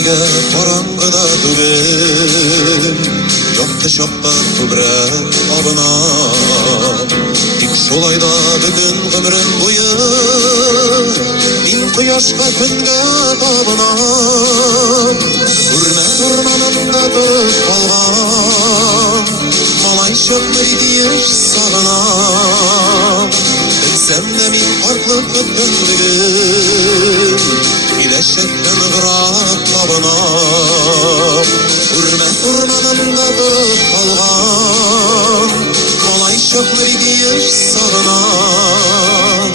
nega qarang'ida tugil yoqdi shoqqa ko'brak obinam tik shulayda butun umrim bo'yi men quyoshqa kunga tobinam urmanimda turib qolgan malay shoqlar deyish sog'inam bilsam da men ortliq o'tganligim kelashakdan g'irab tobinam urmanimda turib qolgan malay shoqlar deyish sog'inam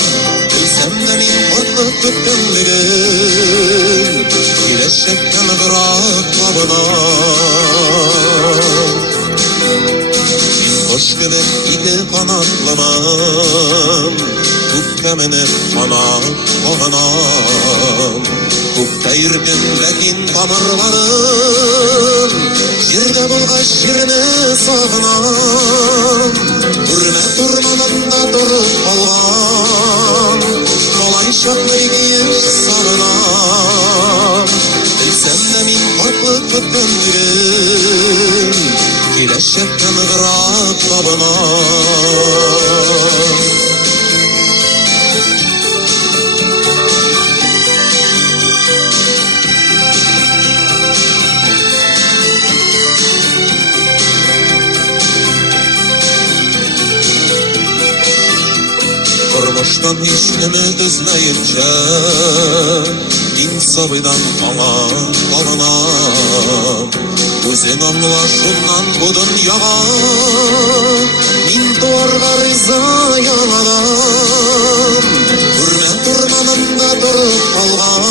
bilsam da men ortliq o'tganligim kelashakdan g'irab tobinam Hoş gelip iki kanatlamam Kukka minip kanat oğanam Kukta yürgün lakin tanırlarım Jirde bulgaç jirini sağınam Urmanımda durup kalgan Kolay şaklı giyiş sağınam Bilsem de min farklı kötümlüğüm Kileşekten gırap tabınam Turmuştan hiç ümit üzmeyince İnsabıdan falan alınam Özün anla şundan bu dünyaga Min duvarga rıza yanadam Urmanımda durup kalgan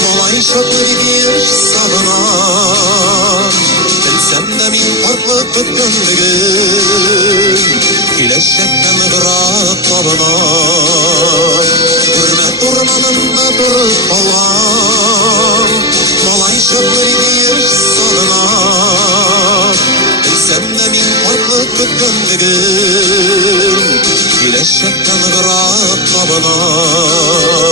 Kolay şaklı gidiş sağınam Bilsem de min farklı kötümlüğüm Kileşekten gırap tabınam Urmanımda durup kalgan Kolay şaklı gidiş sağınam Bilsem de min farklı kötümlüğüm Kileşekten gırap tabınam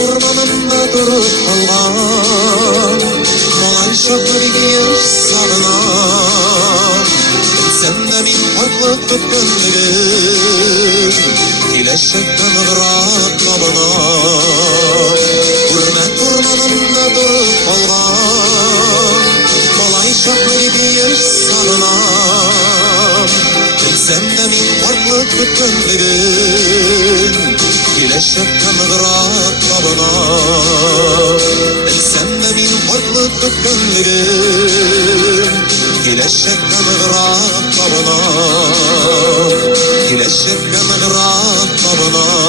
Urmanımda durup kalgan Kolay şaklı giyiş sağınam Bilsem de min farklı kötümlüğüm Kileşekten gırap tabınam Urmanımda durup kalgan Kolay şaklı giyiş sağınam Bilsem de min farklı kötümlüğüm Kileşekten gırap tabınam Bilsem de min farklı kötümlüğüm Kileşekten gırap tabınam Kileşekten gırap tabınam